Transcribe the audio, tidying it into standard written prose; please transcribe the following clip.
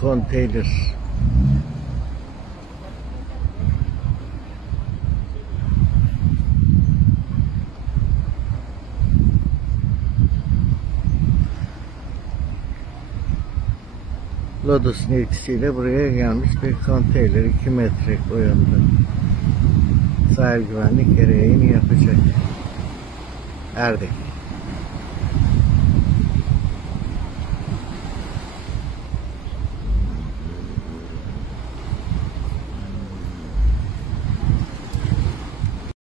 konteyner. Lodos'un etkisiyle buraya gelmiş bir konteyner 2 metre boyunda. Sahil güvenlik gereğini yapacak. Erdek.